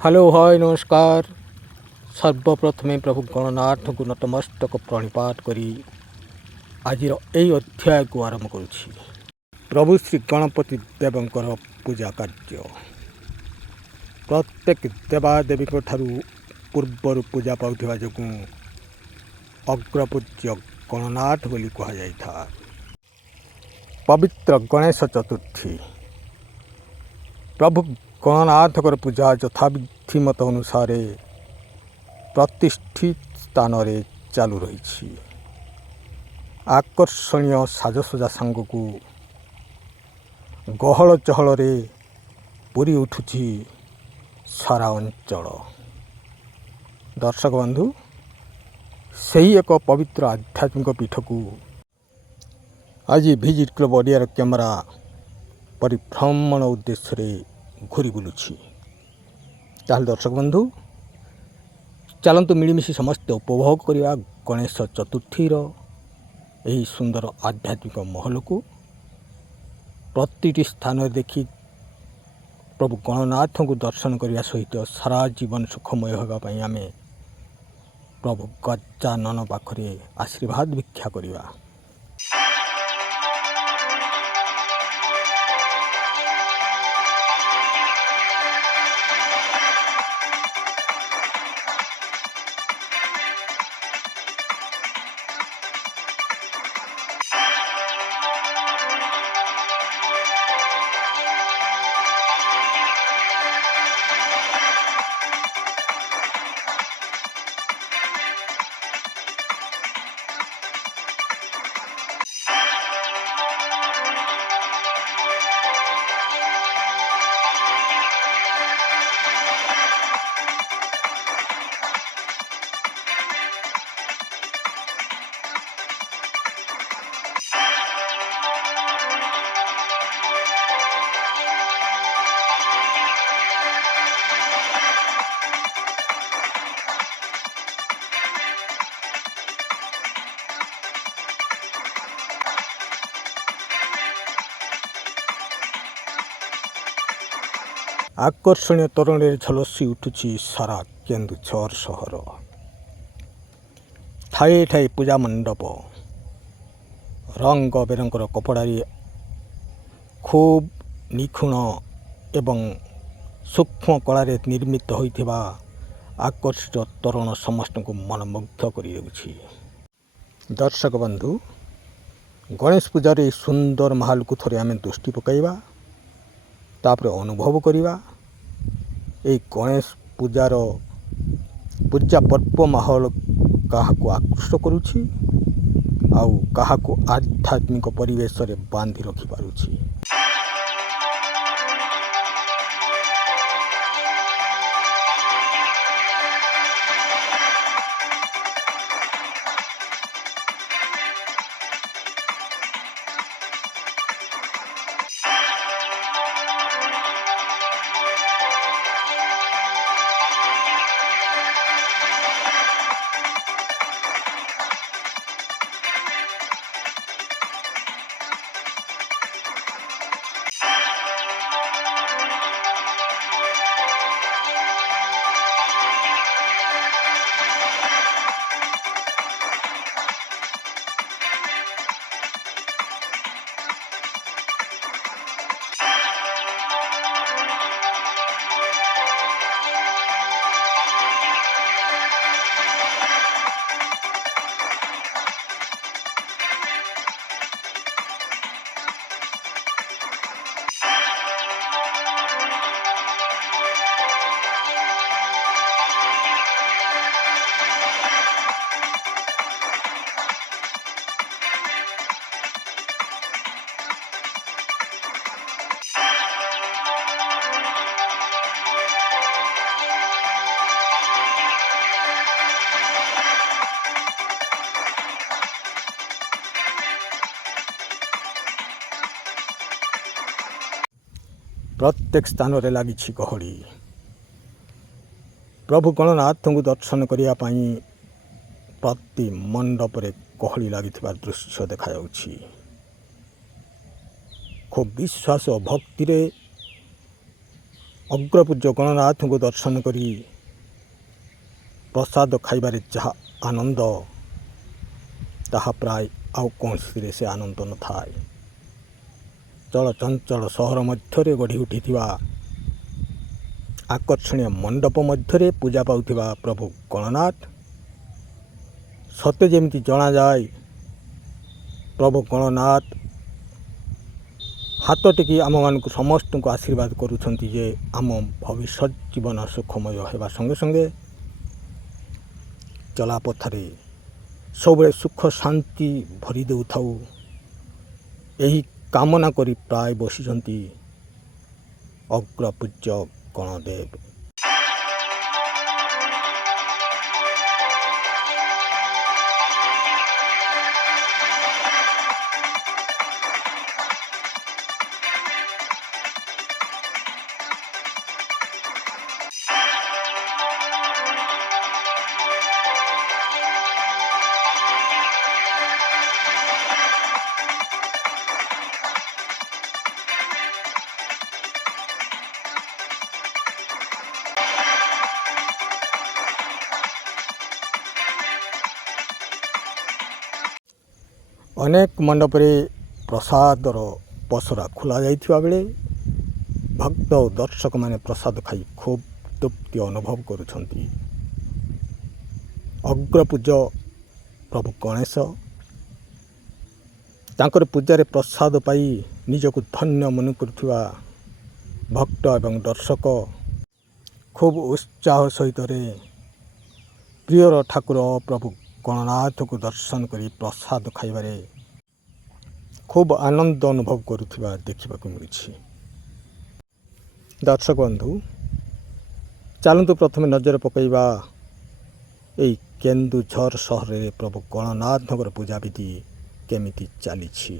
Hello hi नमस्कार। सर्वप्रथमे प्रभु गणनाथ को नतमस्तक प्रणिपात करी आज यही अध्याय को आरंभ करुछि। प्रभु श्री गणपति देवंकर पूजा कार्य प्रत्येक देवादेवी पूर्वर पूजा पाउथिबा जोगु अग्रपूज्य गणनाथ बोली कहा जाइथा। पवित्र गणेश चतुर्थी प्रभु गणनाथ पूजा यथाविधि मत अनुसार प्रतिष्ठित स्थान रे चालू रही। आकर्षणीय साजसजा सांग को गहल चहल रे पूरी उठुछि सारा अंचल। दर्शक बंधु सही एक पवित्र आध्यात्मिक पीठ को आज विजिट क्लब ओडियार कैमेरा परिभ्रमण उद्देश्य रे घूरी बुलुछि। ताल दर्शक बंधु चलतु मिलमिशि समस्त उपभोग करिया गणेश चतुर्थीर यही सुंदर आध्यात्मिक महल को प्रतिटी स्थान देखि प्रभु गणनाथ को दर्शन करने सहित सारा जीवन सुखमय होगापाई आमे प्रभु गजानन पाखरे आशीर्वाद भिक्षा करिया। आकर्षणीय तोरण झलसी उठुछि सारा केन्दुझर सहर। ठाए ठाए पूजा मंडप रंग बेरंगर कपड़ारे खूब निखुण एवं सूक्ष्म कलारे निर्मित होइथिबा आकर्षित तोरण समस्त को मनमुग्ध करि देउछि। दर्शक बंधु गणेश पूजार सुंदर महल को थरे आमे दृष्टि पकाइबा तापर अनुभव करिबा। ए गणेश पूजार पूजा पर्व माहौल काहाको आकृष्ट करुछि आउ काहाको आध्यात्मिक परिवेश रे बांधी रखि पारुछि। प्रत्येक स्थान रे लागिछि गहली। प्रभु गणनाथ को दर्शन करिया पाई प्रति मंडप रे गहली लागिथिबा दृश्य देखा जाउछि। खूब विश्वास और भक्ति रे ଅଗ୍ରପୂଜ୍ୟ ଗଣନାଥଙ୍କୁ ଦର୍ଶନ କରି ପ୍ରସାଦ ଖାଇବାରେ ଯାହା ଆନନ୍ଦ, ତାହା ପ୍ରାୟ ଆଉ କୌଣସିରେ ସେ ଆନନ୍ଦ ନଥାଏ। ଚଳଚଞ୍ଚଳ ସହର ମଧ୍ୟରେ ଗଢ଼ି ଉଠିଥିବା ଆକର୍ଷଣୀୟ ମଣ୍ଡପ ମଧ୍ୟରେ ପୂଜା ପାଉଥିବା ପ୍ରଭୁ ଗଣନାଥ ସତେ ଯେମିତି ଜଣାଯାଏ ପ୍ରଭୁ ଗଣନାଥ ହାତ ଟେକି ଆମମାନଙ୍କୁ ସମସ୍ତଙ୍କୁ ଆଶୀର୍ବାଦ କରୁଛନ୍ତି ଯେ ଆମ ଭବିଷ୍ୟତ ଜୀବନ ସୁଖମୟ ହେବା ସଙ୍ଗେ ସଙ୍ଗେ ଚଲାପଥରେ ସବୁବେଳେ ସୁଖ ଶାନ୍ତି ଭରି ଦେଉଥାଉ, ଏହି କାମନା କରି ପ୍ରାୟ ବସିଛନ୍ତି ଅଗ୍ରପୂଜ୍ୟ ଗଣଦେବ। ଅନେକ ମଣ୍ଡପରେ ପ୍ରସାଦର ପସରା ଖୋଲା ଯାଇଥିବା ବେଳେ ଭକ୍ତ ଓ ଦର୍ଶକମାନେ ପ୍ରସାଦ ଖାଇ ଖୁବ୍ ତୃପ୍ତି ଅନୁଭବ କରୁଛନ୍ତି। ଅଗ୍ରପୂଜ୍ୟ ପ୍ରଭୁ ଗଣେଶ ତାଙ୍କର ପୂଜାରେ ପ୍ରସାଦ ପାଇ ନିଜକୁ ଧନ୍ୟ ମନେ କରୁଥିବା ଭକ୍ତ ଏବଂ ଦର୍ଶକ ଖୁବ୍ ଉତ୍ସାହ ସହିତରେ ପ୍ରିୟର ଠାକୁର ପ୍ରଭୁ ଗଣନାଥଙ୍କୁ ଦର୍ଶନ କରି ପ୍ରସାଦ ଖାଇବାରେ ଖୁବ୍ ଆନନ୍ଦ ଅନୁଭବ କରୁଥିବା ଦେଖିବାକୁ ମିଳୁଛି। ଦର୍ଶକ ବନ୍ଧୁ, ଚାଲନ୍ତୁ ପ୍ରଥମେ ନଜର ପକାଇବା ଏହି କେନ୍ଦୁଝର ସହରରେ ପ୍ରଭୁ ଗଣନାଥଙ୍କର ପୂଜାବିଧି କେମିତି ଚାଲିଛି।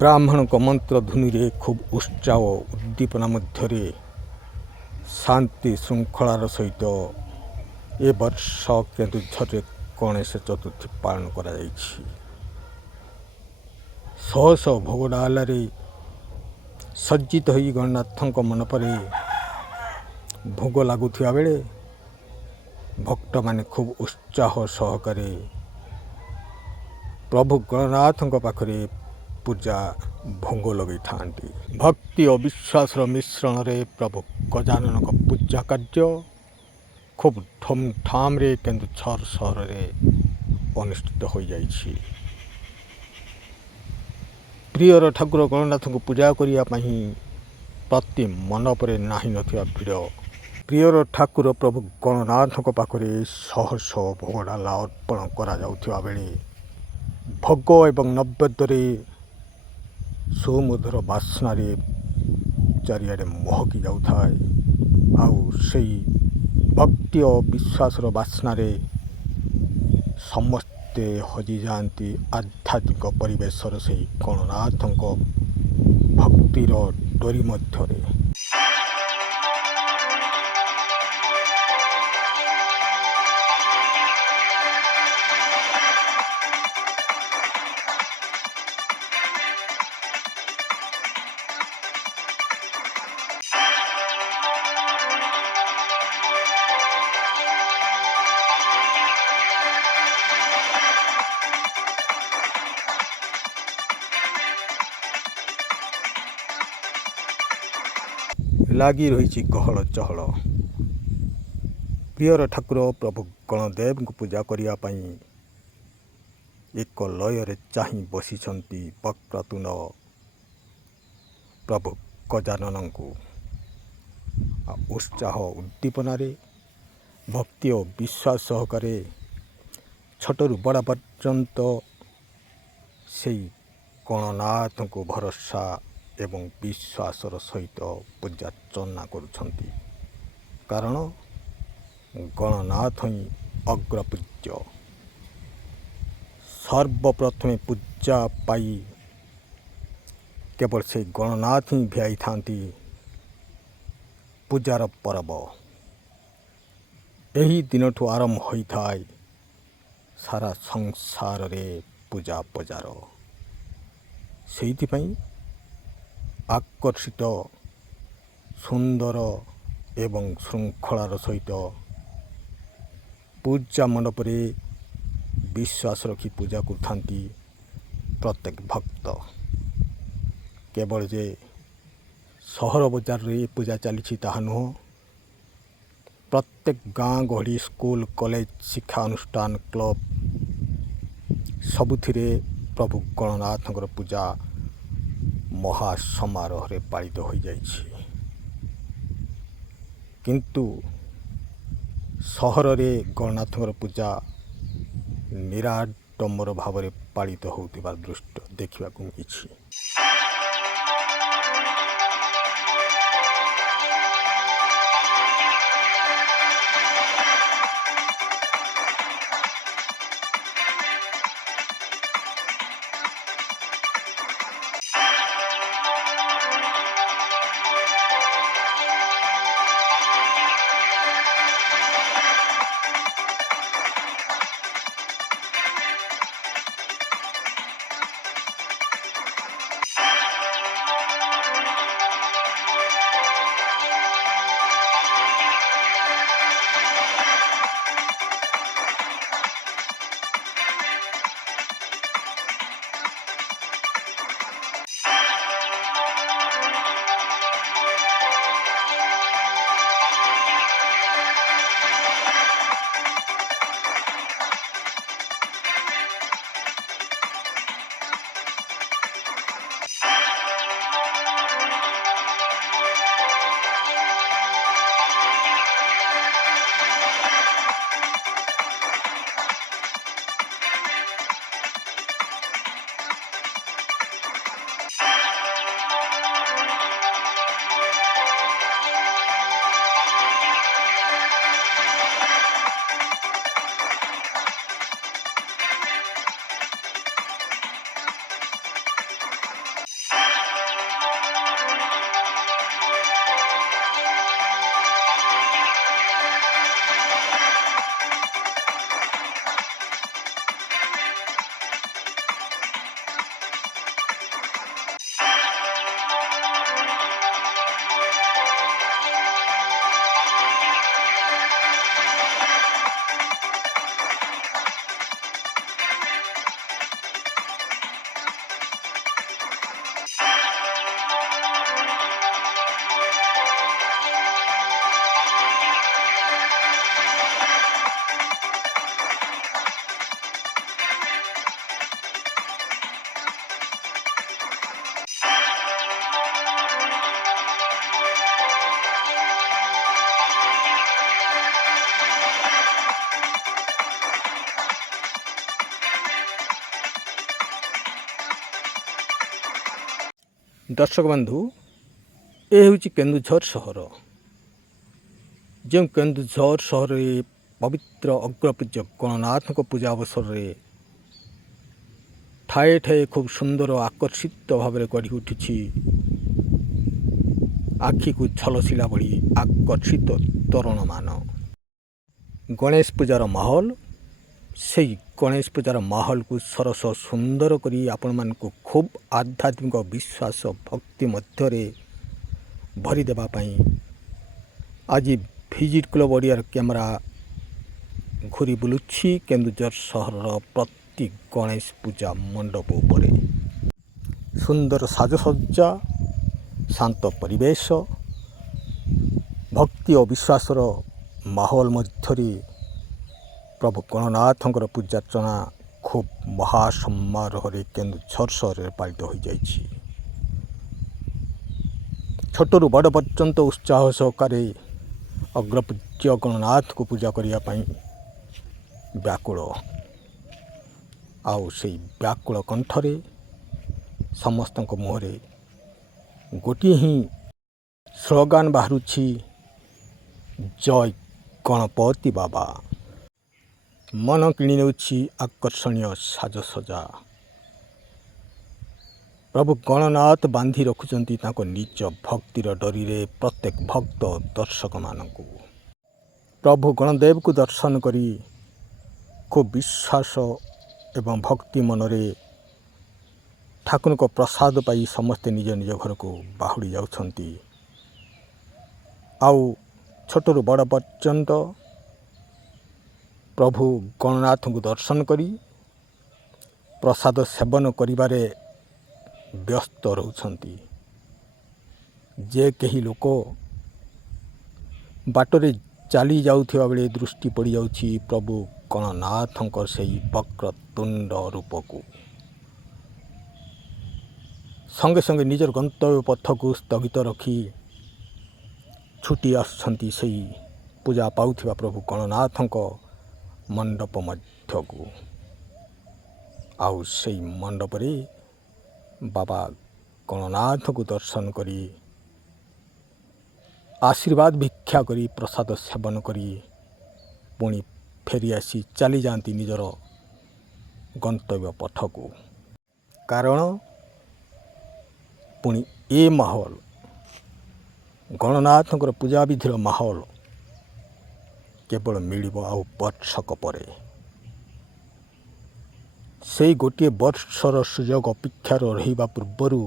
ବ୍ରାହ୍ମଣଙ୍କ ମନ୍ତ୍ର ଧ୍ୱନିରେ ଖୁବ୍ ଉତ୍ସାହ ଓ ଉଦ୍ଦୀପନା ମଧ୍ୟରେ ଶାନ୍ତି ଶୃଙ୍ଖଳାର ସହିତ ଏ ବର୍ଷ କେନ୍ଦୁଝରରେ ଗଣେଶ ଚତୁର୍ଥୀ ପାଳନ କରାଯାଇଛି। ଶହ ଶହ ଭୋଗ ଡାଲାରେ ସଜ୍ଜିତ ହୋଇ ଗଣନାଥଙ୍କ ମଣ୍ଡପରେ ଭୋଗ ଲାଗୁଥିବା ବେଳେ ଭକ୍ତମାନେ ଖୁବ୍ ଉତ୍ସାହ ସହକାରେ ପ୍ରଭୁ ଗଣନାଥଙ୍କ ପାଖରେ ପୂଜା ଭୋଗ ଲଗାଇଥାନ୍ତି। ଭକ୍ତି ଓ ବିଶ୍ୱାସର ମିଶ୍ରଣରେ ପ୍ରଭୁ ଗଜାନନଙ୍କ ପୂଜା କାର୍ଯ୍ୟ ଖୁବ୍ ଧୁମ୍ଧାମ୍ରେ କେନ୍ଦୁଝର ସହରରେ ଅନୁଷ୍ଠିତ ହୋଇଯାଇଛି। ପ୍ରିୟର ଠାକୁର ଗଣନାଥଙ୍କୁ ପୂଜା କରିବା ପାଇଁ ପ୍ରତି ମଣ୍ଡପରେ ନାହିଁ ନଥିବା ଭିଡ଼। ପ୍ରିୟର ଠାକୁର ପ୍ରଭୁ ଗଣନାଥଙ୍କ ପାଖରେ ଶହ ଶହ ଭୋଗ ଡାଲା ଅର୍ପଣ କରାଯାଉଥିବା ବେଳେ ଭୋଗ ଏବଂ ନୈବେଦ୍ୟରେ ସୁମଧୁର ବାସ୍ନାରେ ଚାରିଆଡ଼େ ମହକି ଯାଉଥାଏ। ଆଉ ସେଇ ଭକ୍ତି ଓ ବିଶ୍ୱାସର ବାସ୍ନାରେ ସମସ୍ତେ ହଜିଯାଆନ୍ତି ଆଧ୍ୟାତ୍ମିକ ପରିବେଶର ସେହି ଗଣନାଥଙ୍କ ଭକ୍ତିର ଡୋରି ମଧ୍ୟରେ। ଲାଗି ରହିଛି ଗହଳ ଚହଳ। ପ୍ରିୟର ଠାକୁର ପ୍ରଭୁ ଗଣଦେବଙ୍କୁ ପୂଜା କରିବା ପାଇଁ ଏକ ଲୟରେ ଚାହିଁ ବସିଛନ୍ତି ବକ୍ରତୁଣ୍ଡ ପ୍ରଭୁ ଗଜାନନଙ୍କୁ। ଉତ୍ସାହ ଉଦ୍ଦୀପନାରେ ଭକ୍ତି ଓ ବିଶ୍ୱାସ ସହକାରେ ଛୋଟରୁ ବଡ଼ ପର୍ଯ୍ୟନ୍ତ ସେଇ ଗଣନାଥଙ୍କୁ ଭରସା ଏବଂ ବିଶ୍ୱାସର ସହିତ ପୂଜାର୍ଚ୍ଚନା କରୁଛନ୍ତି। କାରଣ ଗଣନାଥ ହିଁ ଅଗ୍ରପୂଜ୍ୟ। ସର୍ବପ୍ରଥମେ ପୂଜା ପାଇ କେବଳ ସେଇ ଗଣନାଥ ହିଁ ଭିଆଇଥାନ୍ତି ପୂଜାର ପର୍ବ। ଏହି ଦିନଠୁ ଆରମ୍ଭ ହୋଇଥାଏ ସାରା ସଂସାରରେ ପୂଜା ବଜାର। ସେଇଥିପାଇଁ ଆକର୍ଷିତ ସୁନ୍ଦର ଏବଂ ଶୃଙ୍ଖଳାର ସହିତ ପୂଜା ମଣ୍ଡପରେ ବିଶ୍ୱାସ ରଖି ପୂଜା କରୁଥାନ୍ତି ପ୍ରତ୍ୟେକ ଭକ୍ତ। କେବଳ ଯେ ସହର ବଜାରରେ ପୂଜା ଚାଲିଛି ତାହା ନୁହଁ। ପ୍ରତ୍ୟେକ ଗାଁ ଗହଳି, ସ୍କୁଲ, କଲେଜ, ଶିକ୍ଷାନୁଷ୍ଠାନ, କ୍ଲବ ସବୁଥିରେ ପ୍ରଭୁ ଗଣନାଥଙ୍କର ପୂଜା ମହା ସମାରୋହରେ ପାଳିତ ହୋଇଯାଇଛି। କିନ୍ତୁ ସହରରେ ଗଣନାଥଙ୍କର ପୂଜା ନିରାଡ଼ମ୍ବର ଭାବରେ ପାଳିତ ହେଉଥିବା ଦୃଶ୍ୟ ଦେଖିବାକୁ ମିଳିଛି। ଦର୍ଶକ ବନ୍ଧୁ, ଏ ହେଉଛି କେନ୍ଦୁଝର ସହର। ଯେଉଁ କେନ୍ଦୁଝର ସହରରେ ପବିତ୍ର ଅଗ୍ରପୂଜ୍ୟ ଗଣନାଥଙ୍କ ପୂଜା ଅବସରରେ ଠାଏ ଠାଏ ଖୁବ୍ ସୁନ୍ଦର ଆକର୍ଷିତ ଭାବରେ ଗଢ଼ି ଉଠିଛି ଆଖିକୁ ଝଲସିଲା ଭଳି ଆକର୍ଷିତ ତୋରଣମାନ। ଗଣେଶ ପୂଜାର ମାହୋଲ, ସେହି ଗଣେଶ ପୂଜାର ମାହୋଲକୁ ସରସ ସୁନ୍ଦର କରି ଆପଣମାନଙ୍କୁ ଖୁବ୍ ଆଧ୍ୟାତ୍ମିକ ବିଶ୍ୱାସ ଭକ୍ତି ମଧ୍ୟରେ ଭରିଦେବା ପାଇଁ ଆଜି ଭିଜିଟ୍ କ୍ଲବ୍ ଓଡ଼ିଆର କ୍ୟାମେରା ଘୁରି ବୁଲୁଛି କେନ୍ଦୁଝର ସହରର ପ୍ରତି ଗଣେଶ ପୂଜା ମଣ୍ଡପ ଉପରେ। ସୁନ୍ଦର ସାଜସଜ୍ଜା, ଶାନ୍ତ ପରିବେଶ, ଭକ୍ତି ଓ ବିଶ୍ୱାସର ମାହୋଲ ମଧ୍ୟରେ ପ୍ରଭୁ ଗଣନାଥଙ୍କର ପୂଜାର୍ଚ୍ଚନା ଖୁବ୍ ମହାସମାରୋହରେ କେନ୍ଦୁଝର ସହରରେ ପାଳିତ ହୋଇଯାଇଛି। ଛୋଟରୁ ବଡ଼ ପର୍ଯ୍ୟନ୍ତ ଉତ୍ସାହ ସହକାରେ ଅଗ୍ରପୂଜ୍ୟ ଗଣନାଥଙ୍କୁ ପୂଜା କରିବା ପାଇଁ ବ୍ୟାକୁଳ। ଆଉ ସେଇ ବ୍ୟାକୁଳ କଣ୍ଠରେ ସମସ୍ତଙ୍କ ମୁହଁରେ ଗୋଟିଏ ହିଁ ସ୍ଲୋଗାନ ବାହାରୁଛି, ଜୟ ଗଣପତି ବାବା। ମନ କିଣି ନେଉଛି ଆକର୍ଷଣୀୟ ସାଜସଜା। ପ୍ରଭୁ ଗଣନାଥ ବାନ୍ଧି ରଖୁଛନ୍ତି ତାଙ୍କ ନିଜ ଭକ୍ତିର ଡୋରିରେ ପ୍ରତ୍ୟେକ ଭକ୍ତ ଦର୍ଶକମାନଙ୍କୁ। ପ୍ରଭୁ ଗଣଦେବକୁ ଦର୍ଶନ କରି ଖୁବ୍ ବିଶ୍ୱାସ ଏବଂ ଭକ୍ତି ମନରେ ଠାକୁରଙ୍କ ପ୍ରସାଦ ପାଇ ସମସ୍ତେ ନିଜ ନିଜ ଘରକୁ ବାହୁଡ଼ି ଯାଉଛନ୍ତି। ଆଉ ଛୋଟରୁ ବଡ଼ ପର୍ଯ୍ୟନ୍ତ ପ୍ରଭୁ ଗଣନାଥଙ୍କୁ ଦର୍ଶନ କରି ପ୍ରସାଦ ସେବନ କରିବାରେ ବ୍ୟସ୍ତ ରହୁଛନ୍ତି। ଯେ କେହି ଲୋକ ବାଟରେ ଚାଲି ଯାଉଥିବା ବେଳେ ଦୃଷ୍ଟି ପଡ଼ିଯାଉଛି ପ୍ରଭୁ ଗଣନାଥଙ୍କର ସେହି ବକ୍ରତୁଣ୍ଡ ରୂପକୁ। ସଙ୍ଗେ ସଙ୍ଗେ ନିଜର ଗନ୍ତବ୍ୟ ପଥକୁ ସ୍ଥଗିତ ରଖି ଛୁଟି ଆସୁଛନ୍ତି ସେହି ପୂଜା ପାଉଥିବା ପ୍ରଭୁ ଗଣନାଥଙ୍କ ମଣ୍ଡପ ମଧ୍ୟକୁ। ଆଉ ସେହି ମଣ୍ଡପରେ ବାବା ଗଣନାଥଙ୍କୁ ଦର୍ଶନ କରି ଆଶୀର୍ବାଦ ଭିକ୍ଷା କରି ପ୍ରସାଦ ସେବନ କରି ପୁଣି ଫେରିଆସି ଚାଲିଯାଆନ୍ତି ନିଜର ଗନ୍ତବ୍ୟ ପଥକୁ। କାରଣ ପୁଣି ଏ ମାହୋଲ, ଗଣନାଥଙ୍କର ପୂଜାବିଧିର ମାହୋଲ କେବଳ ମିଳିବ ଆଉ ବର୍ଷକ ପରେ। ସେଇ ଗୋଟିଏ ବର୍ଷର ସୁଯୋଗ ଅପେକ୍ଷାରେ ରହିବା ପୂର୍ବରୁ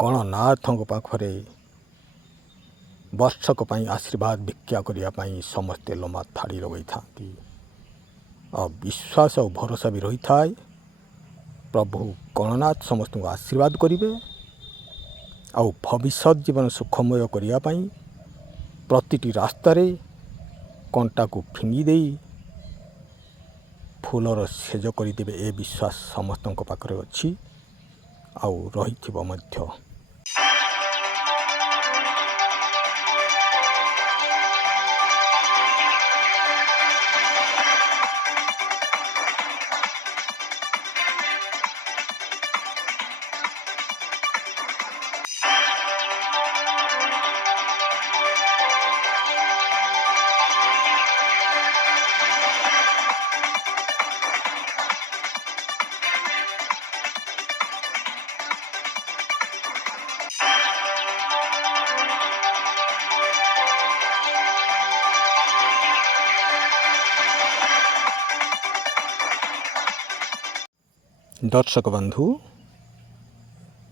ଗଣନାଥଙ୍କ ପାଖରେ ବର୍ଷକ ପାଇଁ ଆଶୀର୍ବାଦ ଭିକ୍ଷା କରିବା ପାଇଁ ସମସ୍ତେ ଲମ୍ବା ଧାଡ଼ି ଲଗାଇଥାନ୍ତି। ଆଉ ବିଶ୍ୱାସ ଆଉ ଭରସା ବି ରହିଥାଏ ପ୍ରଭୁ ଗଣନାଥ ସମସ୍ତଙ୍କୁ ଆଶୀର୍ବାଦ କରିବେ ଆଉ ଭବିଷ୍ୟତ ଜୀବନ ସୁଖମୟ କରିବା ପାଇଁ ପ୍ରତିଟି ରାସ୍ତାରେ କଣ୍ଟାକୁ ଫିଙ୍ଗି ଦେଇ ଫୁଲର ସେଜ କରିଦେବେ, ଏ ବିଶ୍ୱାସ ସମସ୍ତଙ୍କ ପାଖରେ ଅଛି ଆଉ ରହିଥିବ ମଧ୍ୟ। ଦର୍ଶକ ବନ୍ଧୁ,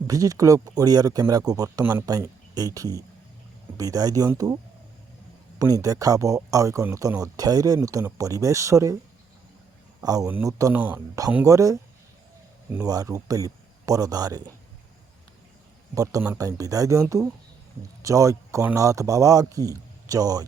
ଭିଜିଟ୍ କ୍ଲବ୍ ଓଡ଼ିଆର କ୍ୟାମେରାକୁ ବର୍ତ୍ତମାନ ପାଇଁ ଏଇଠି ବିଦାୟ ଦିଅନ୍ତୁ। ପୁଣି ଦେଖା ହେବ ଆଉ ଏକ ନୂତନ ଅଧ୍ୟାୟରେ, ନୂତନ ପରିବେଶରେ, ଆଉ ନୂତନ ଢଙ୍ଗରେ, ନୂଆ ରୂପେଲି ପରଦାରେ। ବର୍ତ୍ତମାନ ପାଇଁ ବିଦାୟ ଦିଅନ୍ତୁ। ଜୟ ଗଣନାଥ ବାବା କି ଜୟ।